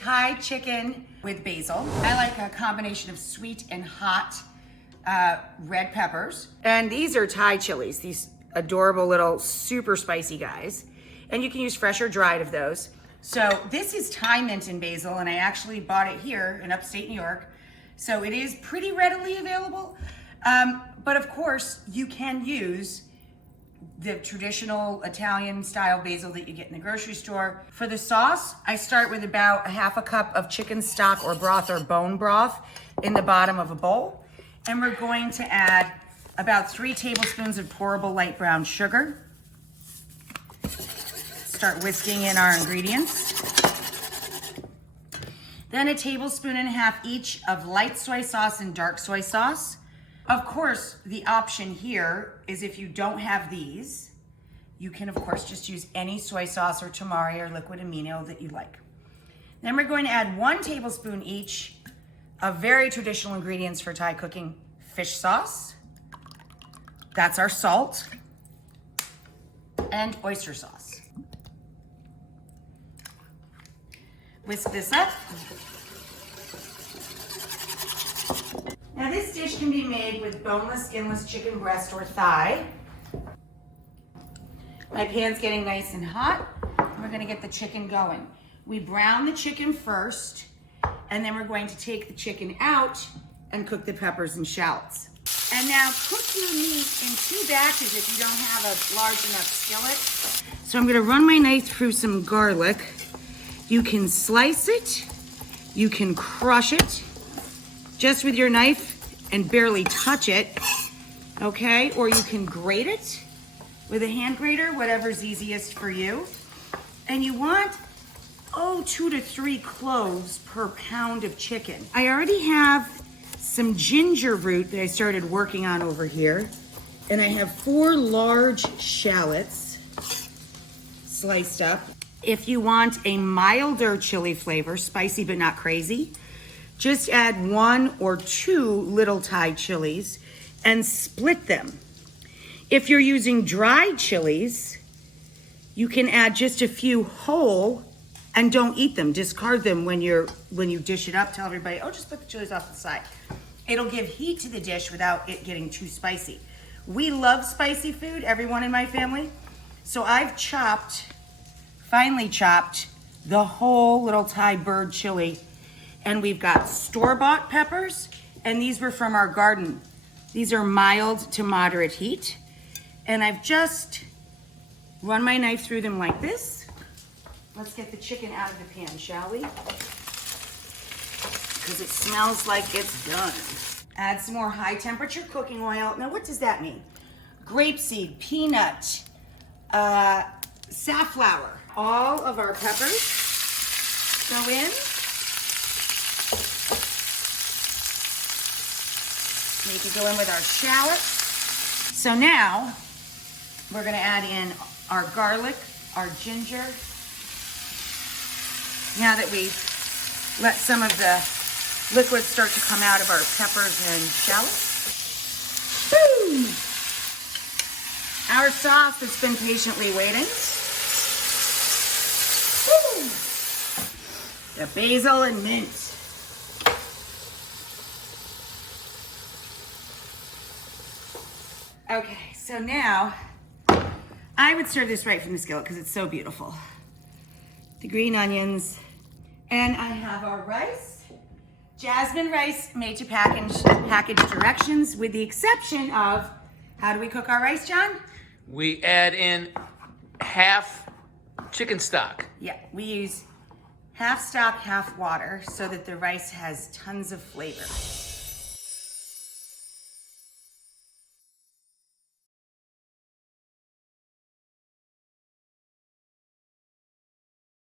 Thai chicken with basil. I like a combination of sweet and hot red peppers. And these are Thai chilies, these adorable little super spicy guys. And you can use fresh or dried of those. So this is Thai mint and basil, and I actually bought it here in upstate New York. So it is pretty readily available. But of course, you can use the traditional Italian style basil that you get in the grocery store. For the sauce, I start with about a half a cup of chicken stock or broth or bone broth in the bottom of a bowl. And we're going to add about 3 tablespoons of pourable light brown sugar. Start whisking in our ingredients. Then a tablespoon and a half each of light soy sauce and dark soy sauce. Of course, the option here is if you don't have these, you can of course just use any soy sauce or tamari or liquid amino that you like. Then we're going to add 1 tablespoon each of very traditional ingredients for Thai cooking: fish sauce, that's our salt, and oyster sauce. Whisk this up. Now this dish can be made with boneless, skinless chicken breast or thigh. My pan's getting nice and hot. We're gonna get the chicken going. We brown the chicken first, and then we're going to take the chicken out and cook the peppers and shallots. And now cook your meat in 2 batches if you don't have a large enough skillet. So I'm gonna run my knife through some garlic. You can slice it, you can crush it just with your knife and barely touch it, okay? Or you can grate it with a hand grater, whatever's easiest for you. And you want, 2 to 3 cloves per pound of chicken. I already have some ginger root that I started working on over here. And I have 4 large shallots sliced up. If you want a milder chili flavor, spicy but not crazy, just add 1 or 2 little Thai chilies and split them. If you're using dried chilies, you can add just a few whole and don't eat them. Discard them when you dish it up. Tell everybody, just put the chilies off to the side. It'll give heat to the dish without it getting too spicy. We love spicy food, everyone in my family. So I've finely chopped the whole little Thai bird chili. And we've got store-bought peppers, and these were from our garden. These are mild to moderate heat. And I've just run my knife through them like this. Let's get the chicken out of the pan, shall we? Because it smells like it's done. Add some more high temperature cooking oil. Now what does that mean? Grapeseed, peanut, safflower. All of our peppers go in. We could go in with our shallots. So now we're gonna add in our garlic, our ginger. Now that we've let some of the liquid start to come out of our peppers and shallots. Boom! Our sauce that's been patiently waiting. Woo! The basil and mint. Okay, so now I would serve this right from the skillet because it's so beautiful. The green onions, and I have our rice. Jasmine rice made to package directions, with the exception of, how do we cook our rice, John? We add in half chicken stock. Yeah, we use half stock, half water so that the rice has tons of flavor.